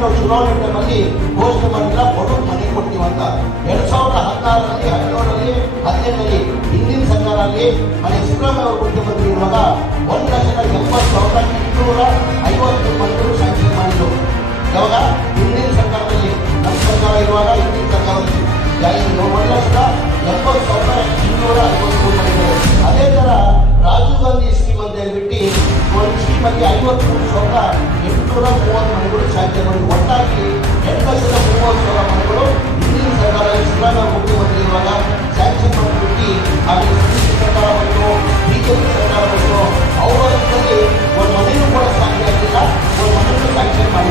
ನಾವು ಚುನಾವಣೆ ಟೈಮಲ್ಲಿ ಘೋಷಣೆ ಮಾಡಿಲ್ಲ, ಬಡವ್ರು ಮನೆ ಕೊಡ್ತೀವಿ ಅಂತ. 2016ರಲ್ಲಿ 17ರಲ್ಲಿ 18ರಲ್ಲಿ ಹಿಂದಿನ ಸರ್ಕಾರದಲ್ಲಿ ಮನೆ ಸಿದ್ದರಾಮಯ್ಯ ಅವರು ಮುಖ್ಯಮಂತ್ರಿ ಇರುವಾಗ 1,80,850 ಮನೆಗಳು ಸ್ಯಾಂಕ್ಷನ್ ಮಾಡಿದ್ರು. ಯಾವಾಗ? ಹಿಂದಿನ ಸರ್ಕಾರದಲ್ಲಿ. ನಮ್ಮ ಸರ್ಕಾರ ಇರುವಾಗ ಹಿಂದಿನ ಸರ್ಕಾರದಲ್ಲಿ 1,70,850 ಮನೆಗಳು. ಅದೇ ತರ ರಾಜೀವ್ ಗಾಂಧಿ ಸ್ಕೀಮ್ ಅಂತ ಹೇಳ್ಬಿಟ್ಟು ಒಂದು ಸ್ಕೀಮಲ್ಲಿ 53,830 ಮನೆಗಳು ಸ್ಯಾಂಕ್ಷನ್ ಮಾಡಿ ಒಟ್ಟಾಗಿ 8,30,000 ಮನೆಗಳು ಹಿಂದಿನ ಸರ್ಕಾರದಲ್ಲಿ ಸಿದ್ದರಾಮಯ್ಯ ಮುಖ್ಯಮಂತ್ರಿ ಇರುವಾಗ ಸ್ಯಾಂಕ್ಷನ್ ಮಾಡಿಬಿಟ್ಟು ಆಮೇಲೆ ಸಮ್ಮಿಶ್ರ ಸರ್ಕಾರ ಬಂತು, ಬಿಜೆಪಿ ಸರ್ಕಾರ ಬಂತು. ಅವರಲ್ಲಿ ಒಂದು ಮನೆಯೂ ಕೂಡ ಸಾಧ್ಯ ಆಗಿಲ್ಲ, ಒಂದು ಮನೆಯೂ ಸ್ಯಾಂಕ್ಷನ್ ಮಾಡಿ